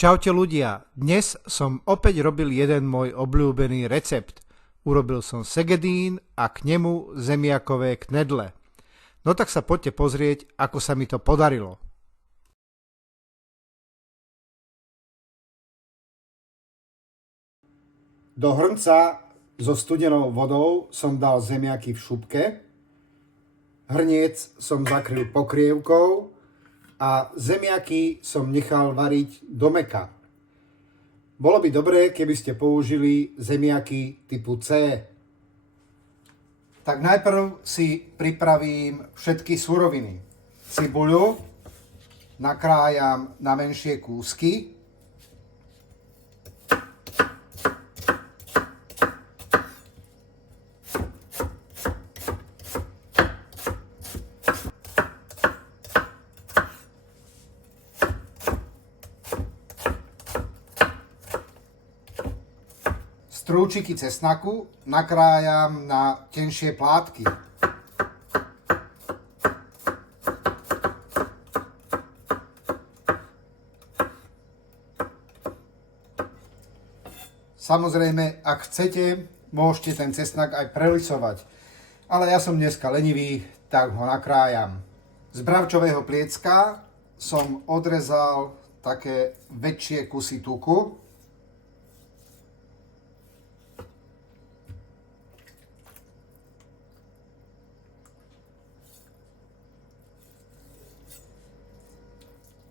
Čaute ľudia, dnes som opäť robil jeden môj obľúbený recept. Urobil som segedín a k nemu zemiakové knedle. No tak sa poďte pozrieť, ako sa mi to podarilo. Do hrnca so studenou vodou som dal zemiaky v šupke. Hrniec som zakryl pokrievkou a zemiaky som nechal variť do mäka. Bolo by dobré, keby ste použili zemiaky typu C. Tak najprv si pripravím všetky suroviny. Cibuľu nakrájam na menšie kúsky. Strúčiky cesnaku nakrájam na tenšie plátky. Samozrejme, ak chcete, môžete ten cesnak aj prelisovať. Ale ja som dneska lenivý, tak ho nakrájam. Z bravčového pliecka som odrezal také väčšie kusy tuku.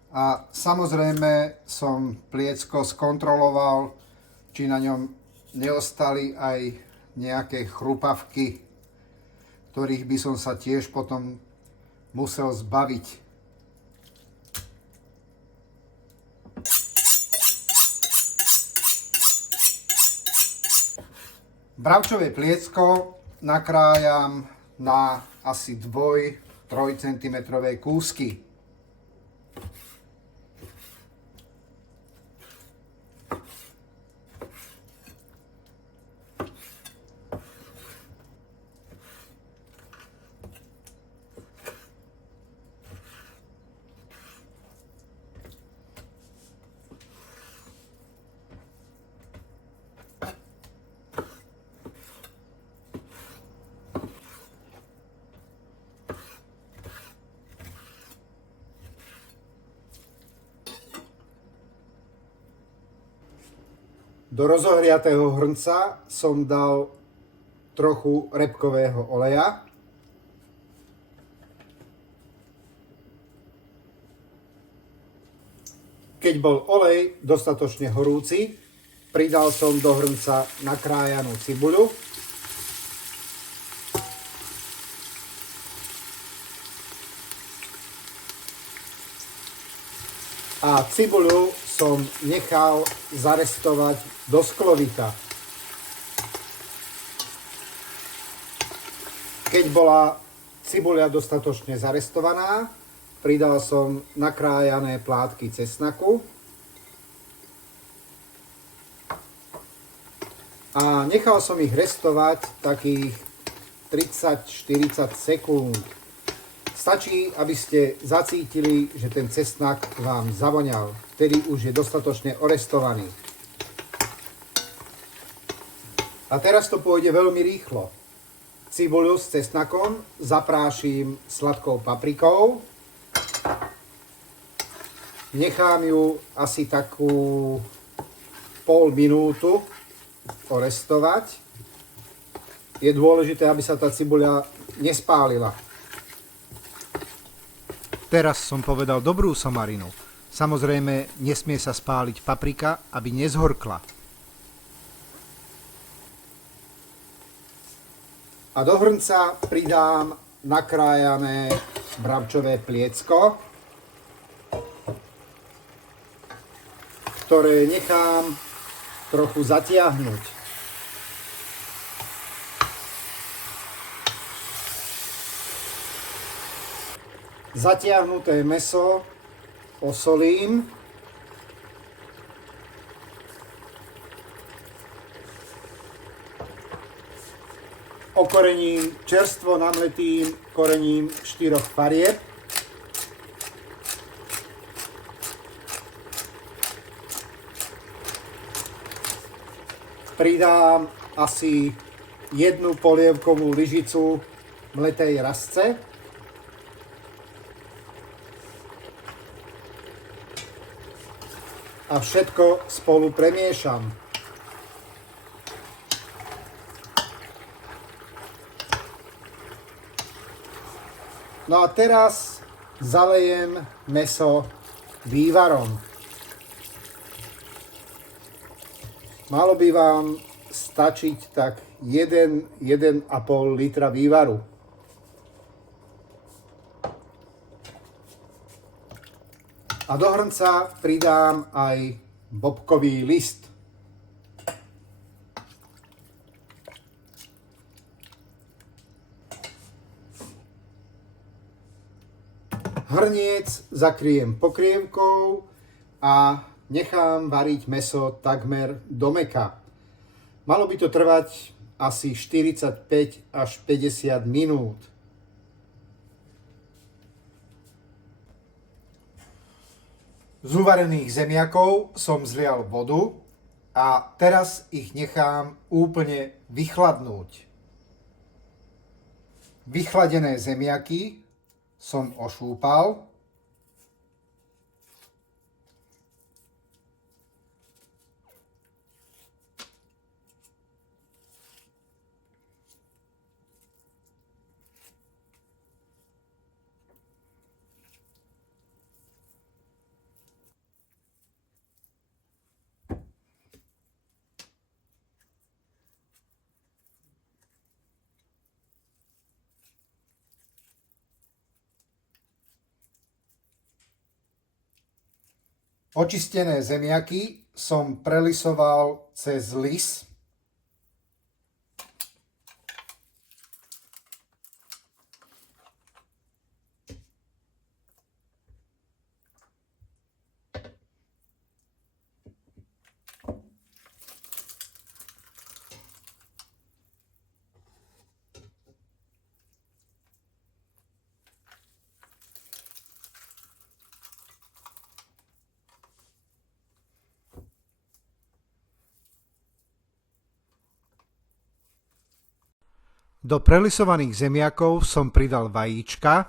A samozrejme som pliecko skontroloval, či na ňom neostali aj nejaké chrupavky, ktorých by som sa tiež potom musel zbaviť. Bravčové pliecko nakrájam na asi 2-3 cm kúsky. Do rozohriatého hrnca som dal trochu repkového oleja. Keď bol olej dostatočne horúci, pridal som do hrnca nakrájanú cibuľu. A cibuľu som nechal zarestovať do sklovika. Keď bola cibuľa dostatočne zarestovaná, pridal som nakrájané plátky cesnaku a nechal som ich restovať takých 30-40 sekúnd. Stačí, aby ste zacítili, že ten cesnak vám zavoňal, vtedy už je dostatočne orestovaný. A teraz to pôjde veľmi rýchlo. Cibuľu s cesnakom zaprášim sladkou paprikou. Nechám ju asi takú pol minútu orestovať. Je dôležité, aby sa tá cibuľa nespálila. Teraz som povedal dobrú somarinu. Samozrejme, nesmie sa spáliť paprika, aby nezhorkla. A do hrnca pridám nakrájané bravčové pliecko, ktoré nechám trochu zatiahnuť. Zatiahnuté mäso osolím. Okorením čerstvo namletým korením 4 farieb. pridám asi jednu polievkovú lyžicu mletej rasce. A všetko spolu premiešam. No a teraz zalejem mäso vývarom. Malo by vám stačiť tak 1,5 litra vývaru. A do hrnca pridám aj bobkový list. Hrniec zakryjem pokrievkou a nechám variť mäso takmer do mäka. Malo by to trvať asi 45 až 50 minút. Z uvarených zemiakov som zlial vodu a teraz ich nechám úplne vychladnúť. Vychladené zemiaky som ošúpal. Očistené zemiaky som prelisoval cez lis. Do prelisovaných zemiakov som pridal vajíčka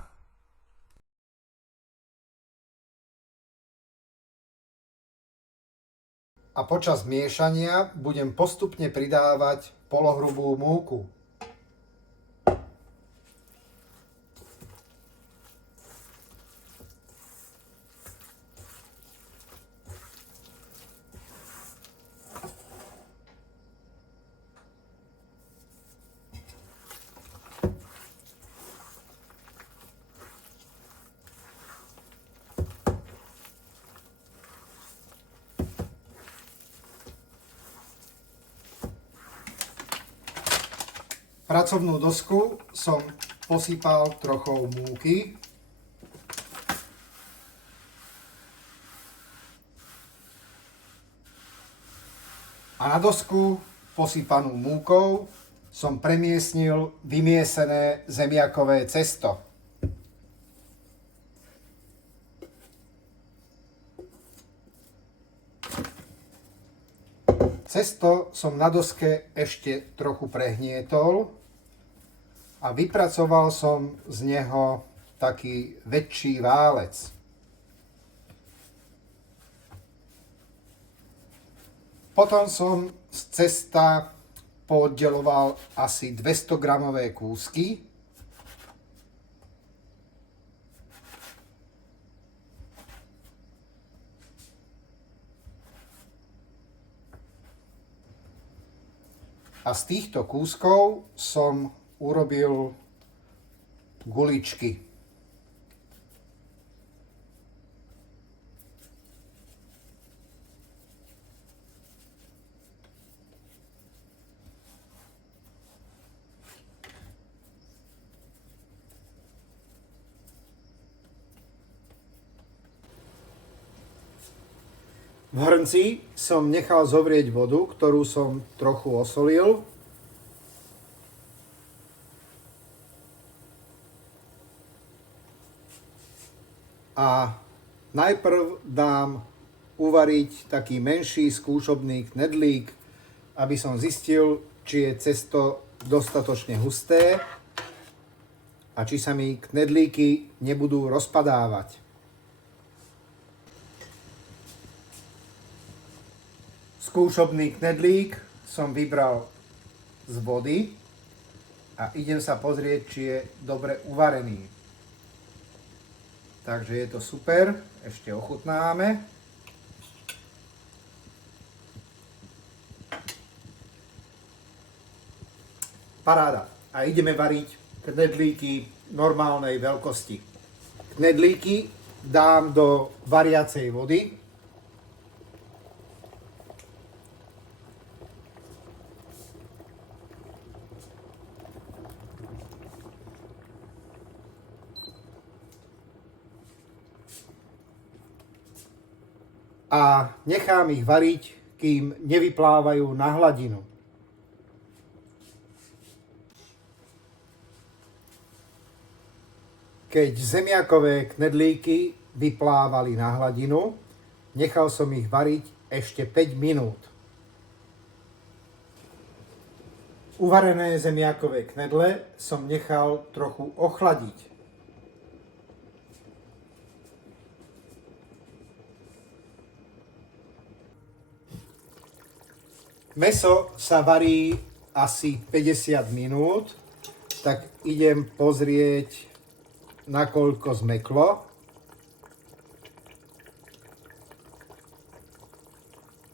a počas miešania budem postupne pridávať polohrubú múku. Pracovnú dosku som posypal trochou múky. A na dosku posypanú múkou som premiesnil vymiesené zemiakové cesto. Cesto som na doske ešte trochu prehnietol a vypracoval som z neho taký väčší válec. Potom som z cesta pooddeloval asi 200 gramové kúsky. A z týchto kúskov som urobil guličky. V hrnci som nechal zovrieť vodu, ktorú som trochu osolil. A najprv dám uvariť taký menší skúšobný knedlík aby som zistil, či je cesto dostatočne husté a či sa mi knedlíky nebudú rozpadávať. Skúšobný knedlík som vybral z vody a idem sa pozrieť, či je dobre uvarený. Takže je to super, ešte ochutnáme. Paráda. A ideme variť knedlíky normálnej veľkosti. Knedlíky dám do variacej vody. A nechám ich variť, kým nevyplávajú na hladinu. Keď zemiakové knedlíky vyplávali na hladinu, nechal som ich variť ešte 5 minút. Uvarené zemiakové knedle som nechal trochu ochladiť. Mäso sa varí asi 50 minút, tak idem pozrieť, nakoľko zmeklo.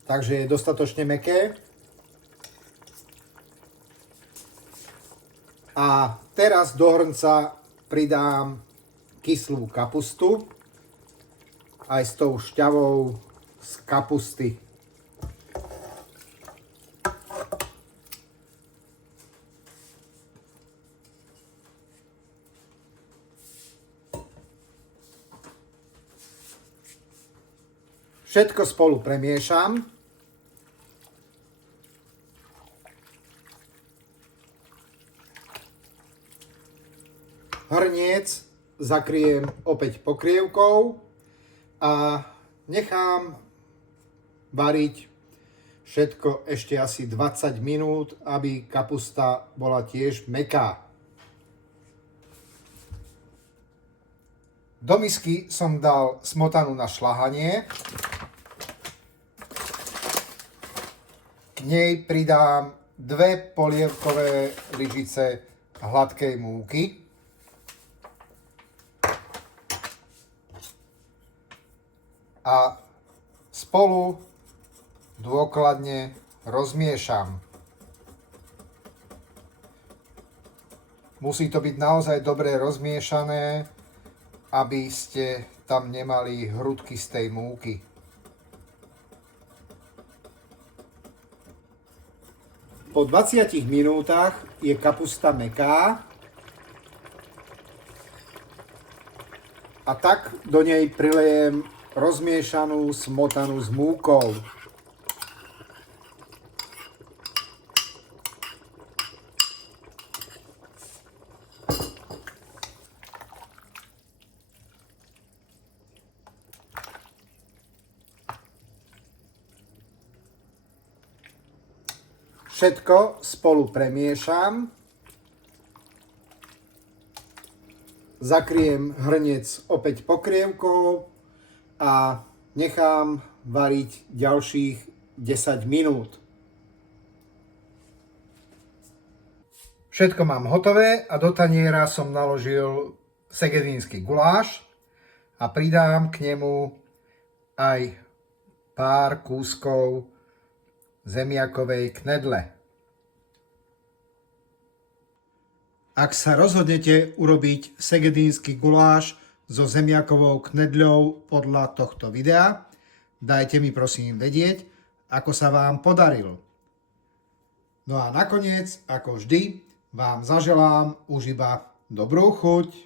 Takže je dostatočne mäkké. A teraz do hrnca pridám kyslú kapustu aj s tou šťavou z kapusty. Všetko spolu premiešam. Hrniec zakryjem opäť pokrievkou a nechám variť všetko ešte asi 20 minút, aby kapusta bola tiež mäkká. Do misky som dal smotanu na šľahanie. K nej pridám 2 polievkové lyžice hladkej múky. A spolu dôkladne rozmiešam. Musí to byť naozaj dobre rozmiešané, aby ste tam nemali hrudky z tej múky. Po 20 minútach je kapusta mäkká a tak do nej prilejem rozmiešanú smotanu s múkou. Všetko spolu premiešam. Zakryjem hrniec opäť pokrievkou a nechám variť ďalších 10 minút. Všetko mám hotové a do taniera som naložil segedínsky guláš a pridám k nemu aj pár kúskov zemiakovej knedle. Ak sa rozhodnete urobiť segedínsky guláš so zemiakovou knedľou podľa tohto videa, dajte mi prosím vedieť, ako sa vám podarilo. No a nakoniec, ako vždy, vám zaželám už iba dobrú chuť.